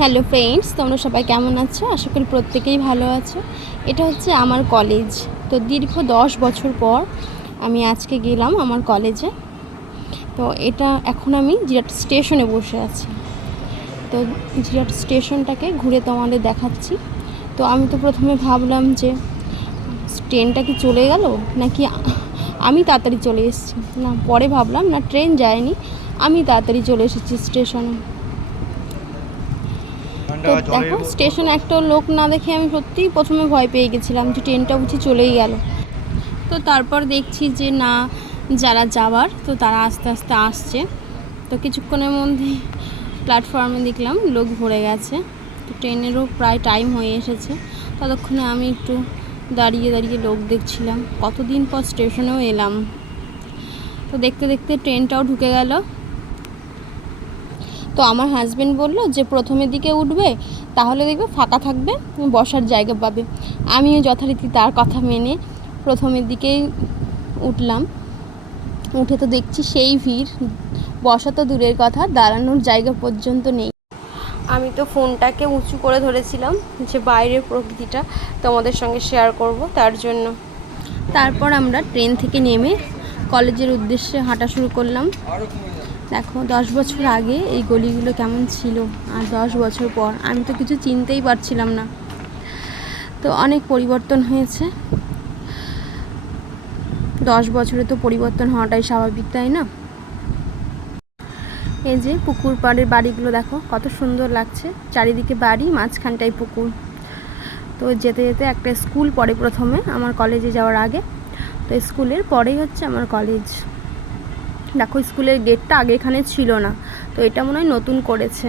Hello friends, তোমরা সবাই কেমন আছো? আশা করি প্রত্যেকেই ভালো আছো। এটা হচ্ছে আমার কলেজ। তো দীর্ঘ 10 বছর পর আমি আজকে গেলাম আমার কলেজে। তো এখন আমি জিরাট স্টেশনে বসে আছি। তো জিরাট স্টেশনটাকে ঘুরে তোমাদের দেখাচ্ছি। তো আমি তো প্রথমে ভাবলাম যে ট্রেনটা কি চলে গেল নাকি আমি তাড়াতাড়ি চলে এসেছি। না, পরে ভাবলাম না, ট্রেন যায়নি, আমি তাড়াতাড়ি চলে এসেছি স্টেশনে। তো দেখো, স্টেশনে একটা লোক না দেখে আমি সত্যিই প্রথমে ভয় পেয়ে গেছিলাম যে ট্রেনটা বুঝি চলেই গেল। তো তারপর দেখছি যে না, যারা যাওয়ার তো তারা আস্তে আস্তে আসছে। তো কিছুক্ষণের মধ্যে প্ল্যাটফর্মে দেখলাম লোক ভরে গেছে। তো ট্রেনেরও প্রায় টাইম হয়ে এসেছে। ততক্ষণে আমি একটু দাঁড়িয়ে দাঁড়িয়ে লোক দেখছিলাম। কতদিন পর স্টেশনেও এলাম। তো দেখতে দেখতে ট্রেনটাও ঢুকে গেল। তো আমার হাজব্যান্ড বললো যে প্রথমের দিকে উঠবে, তাহলে দেখবে ফাঁকা থাকবে, বসার জায়গা পাবে। আমিও যথারীতি তার কথা মেনে প্রথমের দিকেই উঠলাম। উঠে তো দেখছি সেই ভিড়, বসা তো দূরের কথা, দাঁড়ানোর জায়গা পর্যন্ত নেই। আমি তো ফোনটাকে উঁচু করে ধরেছিলাম যে বাইরের প্রকৃতিটা তোমাদের সঙ্গে শেয়ার করব, তার জন্য। তারপর আমরা ট্রেন থেকে নেমে কলেজের উদ্দেশ্যে হাঁটা শুরু করলাম। দেখো, 10 বছর আগে এই গলিগুলো কেমন ছিল, আর 10 বছর পর আমি তো কিছু চিনতেই পারছিলাম না। তো অনেক পরিবর্তন হয়েছে। 10 বছরে তো পরিবর্তন হওয়াটাই স্বাভাবিক, তাই না? এই যে পুকুর পাড়ের বাড়িগুলো দেখো কত সুন্দর লাগছে, চারিদিকে বাড়ি, মাঝখানটায় পুকুর। তো যেতে যেতে একটা স্কুল পড়ে প্রথমে আমার কলেজে যাওয়ার আগে। তো স্কুলের পরেই হচ্ছে আমার কলেজ। দেখো, স্কুলের গেটটা আগে এখানে ছিল না, তো এটা মনে হয় নতুন করেছে।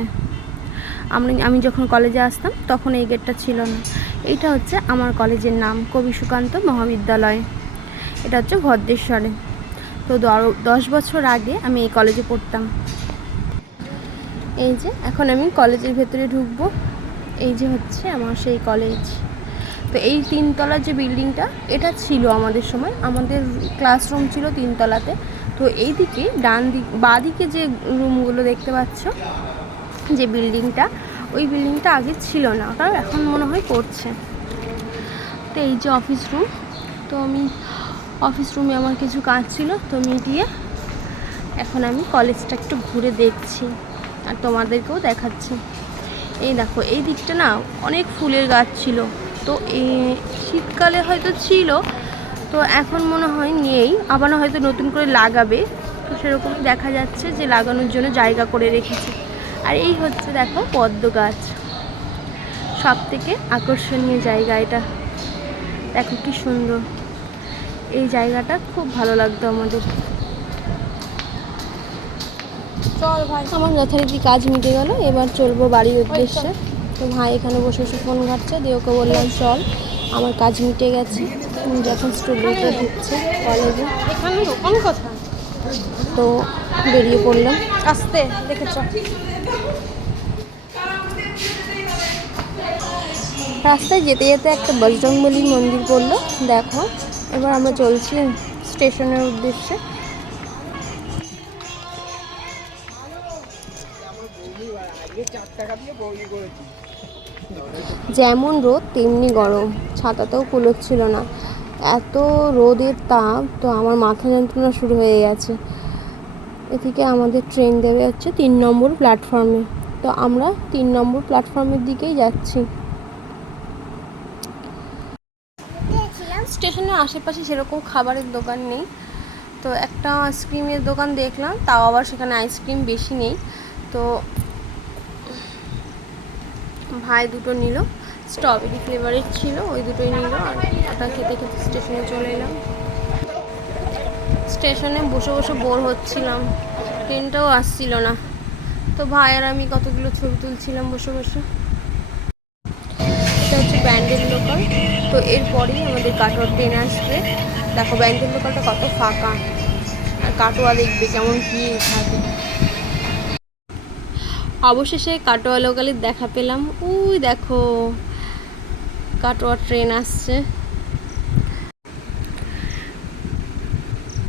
আমি যখন কলেজে আসতাম তখন এই গেটটা ছিল না। এইটা হচ্ছে আমার কলেজের নাম, কবি সুকান্ত মহাবিদ্যালয়। এটা হচ্ছে ভদ্রেশ্বরে। তো 10 বছর আগে আমি এই কলেজে পড়তাম। এই যে এখন আমি কলেজের ভেতরে ঢুকবো। এই যে হচ্ছে আমার সেই কলেজ। তো এই 3 তলার যে বিল্ডিংটা, এটা ছিল আমাদের সময়, আমাদের ক্লাসরুম ছিল 3 তলাতে। তো এই দিকে বাঁ দিকে যে রুমগুলো দেখতে পাচ্ছ, যে বিল্ডিংটা, ওই বিল্ডিংটা আগে ছিল না, ওটা এখন মনে হয় করছে। তো এই যে অফিস রুম। তো আমি অফিস রুমে আমার কিছু কাজ ছিল, তো মিটিয়ে এখন আমি কলেজটা একটু ঘুরে দেখছি আর তোমাদেরকেও দেখাচ্ছি। এই দেখো, এই দিকটা না অনেক ফুলের গাছ ছিল। তো এই শীতকালে হয়তো ছিল, তো এখন মনে হয় নেই, আবার হয়তো নতুন করে লাগাবে। তো সেরকম দেখা যাচ্ছে যে লাগানোর জন্য জায়গা করে রেখেছে। আর এই হচ্ছে দেখো পদ্ম গাছ, সব থেকে আকর্ষণীয় জায়গা এটা। দেখো কি সুন্দর, এই জায়গাটা খুব ভালো লাগতো আমাদের। চল ভাই, আমার যথারীতি কাজ মিটে গেল, এবার চলবো বাড়ির উদ্দেশ্যে। তো ভাই এখানে বসে বসে ফোন ঘাটছে, দিয়ে ওকে বললাম চল, আমার কাজ মিটে গেছে। যখন স্টুডেন্টরা ঢুকছে কলেজে, এখানে দোকান কোথায়, তো বেরিয়ে পড়লাম। আসতে দেখেছ, রাস্তায় যেতে যেতে একটা বজরংবলী মন্দির পড়লো। দেখো, এবার আমরা চলছি স্টেশনের উদ্দেশ্যে। যেমন রোদ তেমনি গরম, ছাতাতেও কুলোচ্ছিল না, এত রোদের তাপ। তো আমার মাথা যন্ত্রণা শুরু হয়ে গেছে। এদিকে আমাদের ট্রেন দেবে হচ্ছে 3 নম্বর প্ল্যাটফর্মে। তো আমরা 3 নম্বর প্ল্যাটফর্মের দিকেই যাচ্ছি। স্টেশনের আশেপাশে সেরকম খাবারের দোকান নেই। তো একটা আইসক্রিমের দোকান দেখলাম, তাও আবার সেখানে আইসক্রিম বেশি নেই। তো ভাই দুটো নিল, স্ট্রবেরি ফ্লেভারের ছিল, ওই দুটোই নিল। আর ওটা খেতে খেতে স্টেশনে চলে এলাম। স্টেশনে বসে বসে বোর হচ্ছিলাম, ট্রেনটাও আসছিল না। তো ভাই আর আমি কতগুলো ছবি তুলছিলাম বসে বসে। এটা হচ্ছে ব্যান্ডেল লোকাল। তো এরপরেই আমাদের কাটোয়া ট্রেন আসবে। দেখো ব্যান্ডেল লোকালটা কত ফাঁকা, আর কাটোয়া দেখবে কেমন ভিড় থাকে। অবশেষে কাটোয়া লোকালের দেখা পেলাম। ওই দেখো কাটোয়া ট্রেন আসছে।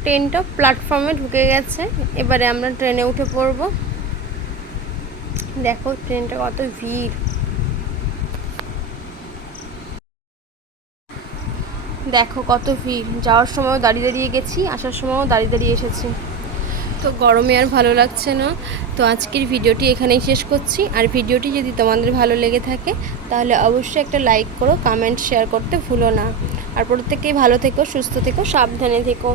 ট্রেনটা প্ল্যাটফর্মে ঢুকে গেছে, এবারে আমরা ট্রেনে উঠে পড়ব। দেখো ট্রেনটা কত ভিড়, দেখো কত ভিড়। যাওয়ার সময়ও দাঁড়িয়ে দাঁড়িয়ে গেছি, আসার সময়ও দাঁড়িয়ে দাঁড়িয়ে এসেছি। তো গরমে আর ভালো লাগছে না, তো আজকের ভিডিওটি এখানেই শেষ করছি। আর ভিডিওটি যদি তোমাদের ভালো লেগে থাকে তাহলে অবশ্যই একটা লাইক করো, কমেন্ট শেয়ার করতে ভুলো না। আর প্রত্যেকেই ভালো থেকো, সুস্থ থেকো, সাবধানে থেকো।